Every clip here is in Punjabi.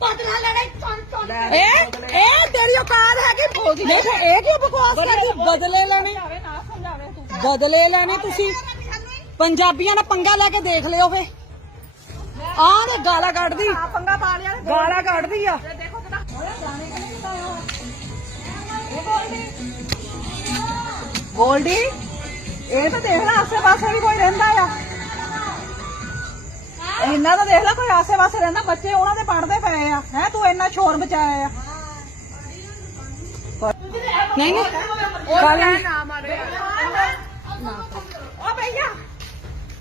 ਬਦਲਾ ਲੈਣਾ ਚੌਂ ਚੌਂ ਇਹ ਇਹ ਤੇਰੀ ਔਕਾਤ ਹੈਗੀ ਬੋਲਦੀ ਦੇਖ ਇਹ ਕਿਉਂ ਬਕਵਾਸ ਕਰਦੀ ਬਦਲੇ ਲੈਣੇ। ਬਦਲੇ ਲੈਣੇ ਤੁਸੀਂ। ਪੰਜਾਬੀਆਂ ਨਾਲ ਪੰਗਾ ਲੈ ਕੇ ਦੇਖ ਲਿਓ ਫੇ। ਆਹ ਨੇ ਗਾਲਾਂ ਕੱਢਦੀ। ਪੰਗਾ ਪਾ ਲਿਆ ਤੇ ਗਾਲਾਂ ਕੱਢਦੀ ਆ। ਦੇਖੋ ਕਿਦਾਂ। ਗੋਲਡੀ ਇਹ ਤਾਂ ਦੇਖ ਲੈ ਆਸੇ ਪਾਸੇ ਵੀ ਕੋਈ ਰਹਿੰਦਾ ਆ। ਇਹਨਾਂ ਦਾ ਦੇਖ ਲੈ ਕੋਈ ਆਸੇ ਪਾਸੇ ਰਹਿੰਦਾ ਬੱਚੇ ਉਹਨਾਂ ਦੇ ਪੜਦੇ ਪਏ ਆ। ਹੈ ਤੂੰ ਇੰਨਾ ਸ਼ੋਰ ਮਚਾਇਆ ਆ। ਨਹੀਂ ਨਹੀਂ। ਗੱਲ ਨਹੀਂ। ਓ ਭਈਆ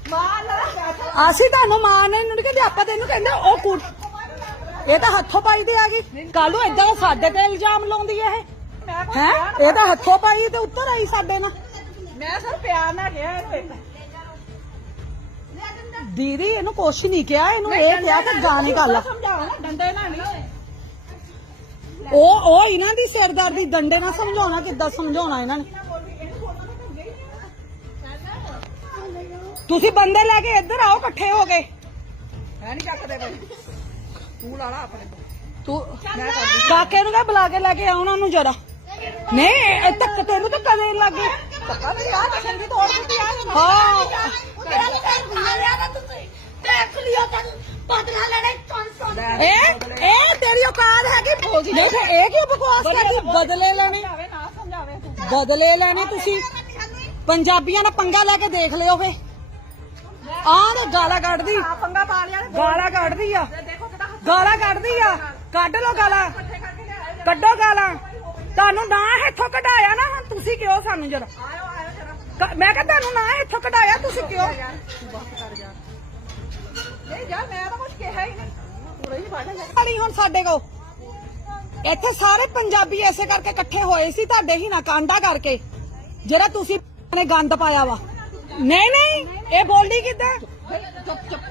ਮਾਰ ਲਾ। ਅਸੀਂ ਤੁਹਾਨੂੰ ਮਾਂ ਨੇ ਇਹਨੂੰ ਨੀ ਕਹਿੰਦੇ ਆਪਾਂ ਤੈਨੂੰ ਕਹਿੰਦੇ ਉਹ ਕੁੜ ਇਹ ਤਾਂ ਹੱਥੋਂ ਪਾਈ ਤੇ ਆ ਗਈ। ਕੱਲ ਏਦਾਂ ਸਾਡੇ ਤੇ ਇਲਜ਼ਾਮ ਲਾਉਂਦੀ ਹੈ ਇਹ। ਮੈਂ ਕੋਈ ਹੈ? ਇਹ ਤਾਂ ਹੱਥੋਂ ਪਾਈ ਤੇ ਉੱਤਰ ਆਈ ਸਾਡੇ ਨਾਲ। ਮੈਂ ਸਰ ਪਿਆਰ ਨਾਲ ਗਿਆ ਇਹਨੂੰ ਇੱਕ। ਦੀਦੀ ਇਹਨੂੰ ਕੁਛ ਨਹੀਂ ਕਿਹਾ ਇਹਨੂੰ ਇਹ ਕਿਹਾ ਕਿ ਗਾਣੇ ਗੱਲ ਸਮਝਾਓ ਨਾ ਡੰਡੇ ਨਾਲ ਨਹੀਂ ਉਹ ਉਹ ਇਹਨਾਂ ਦੀ ਸਿਰਦਰਦੀ ਡੰਡੇ ਨਾਲ ਸਮਝਾਉਣਾ ਕਿੱਦਾਂ ਸਮਝਾਉਣਾ ਇਹਨਾਂ ਨੇ? ਤੁਸੀਂ ਬੰਦੇ ਲੈ ਕੇ ਇੱਧਰ ਆਓ ਇਕੱਠੇ ਹੋ ਕੇ। ਹੈ ਨਹੀਂ ਚੱਕਦੇ ਬਈ। ਤੂੰ ਲਾ ਲਾ ਆਪਣੇ ਤੋਂ। ਕਾਕੇ ਨੂੰ ਕਹ ਬੁਲਾ ਕੇ ਲੈ ਕੇ ਆਉਣਾ ਉਹਨੂੰ ਜਰਾ। ਨਹੀਂ ਤੱਕ ਤੈਨੂੰ ਤਾਂ ਕਦੇ ਲੱਗੀ। ਧੱਕਾ ਮੇਰੀ ਆ ਨਸ਼ੇ ਦੀ ਤੋੜ ਦਿੱਤੀ ਆ ਹਾਂ ਮਾਰਿਆ ਨਾ ਤੁਸੀਂ ਦੇਖ ਲਿਓ ਤੈਨੂੰ ਬਦਲਾ ਲੈਣਾ ਚੌਂ ਚੌਂ ਇਹ ਇਹ ਤੇਰੀ ਔਕਾਤ ਇਹ ਬਕਵਾਸ ਕਰਦੀ? ਬਦਲੇ ਲੈਣੇ। ਸਮਝਾਵੇ ਨਾ ਸਮਝਾਵੇ ਤੂੰ ਬਦਲੇ ਲੈਣੇ ਤੁਸੀਂ। ਪੰਜਾਬੀਆਂ ਨਾਲ ਪੰਗਾ ਲੈ ਕੇ ਦੇਖ ਲਿਓ ਫੇ। ਆਹ ਨੇ ਗਾਲਾਂ ਕੱਢਦੀ। ਆ ਪੰਗਾ ਪਾ ਲਿਆ ਤੇ ਗਾਲਾਂ ਕੱਢਦੀ ਆ। ਗਾਲਾਂ ਕੱਢਦੀ ਆ। ਕੱਢ ਲੋ ਗਾਲਾਂ। ਕੱਢੋ ਗਾਲਾਂ। ਤੁਹਾਨੂੰ ਨਾ ਇੱਥੋਂ ਕਢਾਇਆ ਨਾ ਹੁਣ ਤੁਸੀਂ ਕਿਉਂ ਸਾਨੂੰ ਜਰਾ? ਮੈਂ ਕਿਹਾ ਤੁਹਾਨੂੰ ਨਾ ਇੱਥੋਂ ਕਢਾਇਆ ਤੁਸੀਂ ਕਿਉਂ? ਨਹੀਂ ਯਾਰ ਮੈਂ ਤਾਂ ਕੁਝ ਕਿਹਾ ਹੀ ਨਹੀਂ। ਪੂਰਾ ਹੀ ਵਾਲੀ ਹੁਣ ਸਾਡੇ ਕੋ ਇੱਥੇ ਸਾਰੇ ਪੰਜਾਬੀ ਐਸੇ ਕਰਕੇ ਇਕੱਠੇ ਹੋਏ ਸੀ ਤੁਹਾਡੇ ਹੀ ਨਾ ਕਾਂਡਾ ਕਰਕੇ ਜਿਹੜਾ ਤੁਸੀਂ ਨੇ ਗੰਦ ਪਾਇਆ ਵਾ ਨਹੀਂ ਨਹੀਂ ਇਹ ਬੋਲਦੀ ਕਿੱਦਾਂ चुप चुप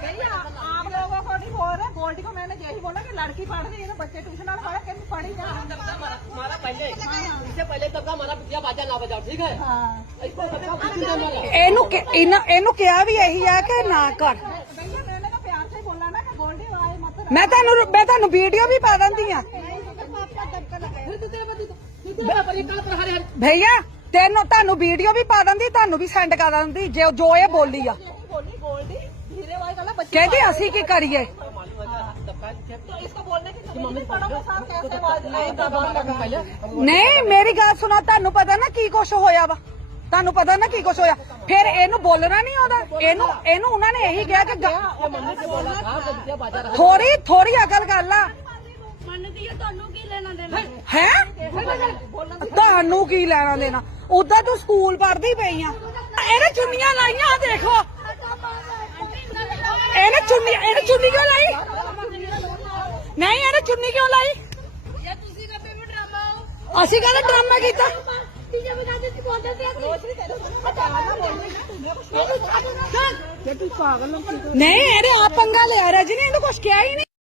भैया आप लोगों को नहीं बोल रहे गोल्डी को मैंने यही बोला कि लड़की पढ़ रही है तो बच्चे ट्यूशन वाले पढ़े कि पढ़ी जा हमारा पहले इससे पहले तब का हमारा बिटिया बाजा ना बजाओ ठीक है हाँ इसको बच्चा कुछ नहीं मारा ਇਹਨੂੰ ਕਿ- ਇਹਨਾਂ- ਇਹਨੂੰ ਕਿਹਾ ਵੀ ਇਹੀ ਆ कि ਨਾ ਕਰ ਮੈਂ ਤੁਹਾਨੂੰ ਮੈਂ ਤੁਹਾਨੂੰ ਵੀਡੀਓ ਵੀ ਪਾ ਦਿੰਦੀ ਆ ਭਈਆ, ਤੈਨੂੰ ਤੁਹਾਨੂੰ ਵੀਡੀਓ ਵੀ ਪਾ ਦਿੰਦੀ, ਤੁਹਾਨੂੰ ਵੀ ਸੈਂਡ ਕਰ ਦਿੰਦੀ, ਜੇ ਜੋ ਇਹ ਬੋਲੀ ਆ। ਕਹਿੰਦੀ, ਅਸੀਂ ਕੀ ਕਰੀਏ? ਨਹੀਂ, ਮੇਰੀ ਗੱਲ ਸੁਣਾ, ਤੁਹਾਨੂੰ ਪਤਾ ਨਾ ਕੀ ਕੁਛ ਹੋਇਆ ਵਾ। ਤੁਹਾਨੂੰ ਪਤਾ ਨਾ ਕੀ ਕੁਛ ਹੋਇਆ? ਫਿਰ ਇਹਨੂੰ ਬੋਲਣਾ ਨਹੀਂ ਆਉਂਦਾ। ਇਹਨੂੰ ਇਹਨੂੰ ਉਹਨਾਂ ਨੇ ਇਹੀ ਕਿਹਾ ਕਿ ਥੋੜੀ ਥੋੜੀ ਅਕਲ ਕਰ ਲਾ। ਹੈ? ਤੁਹਾਨੂੰ ਕੀ ਲੈਣਾ ਦੇਣਾ? ਉਦਾਂ ਤੂੰ ਸਕੂਲ ਪੜ੍ਹਦੀ ਪਈ ਆ। ਇਹਨੇ ਚੁੰਨੀਆਂ ਲਾਈਆਂ ਦੇਖੋ। ਇਹਨੇ ਚੁੰਨੀ ਇਹਨੇ ਚੁੰਨੀ ਕਿਉਂ ਲਾਈ? ਨਹੀਂ ਇਹਨੇ ਚੁੰਨੀ ਕਿਉਂ ਲਾਈ? ਅਸੀਂ ਕਹਿੰਦੇ ਡਰਾਮਾ ਕੀਤਾ। ਨਹੀਂ ਇਹਦੇ ਆਪ ਪੰਗਾ ਲਿਆ ਰਿਹਾ। ਜੀ ਨੇ ਇਹਨੂੰ ਕੁਝ ਕਿਹਾ ਹੀ ਨਹੀਂ।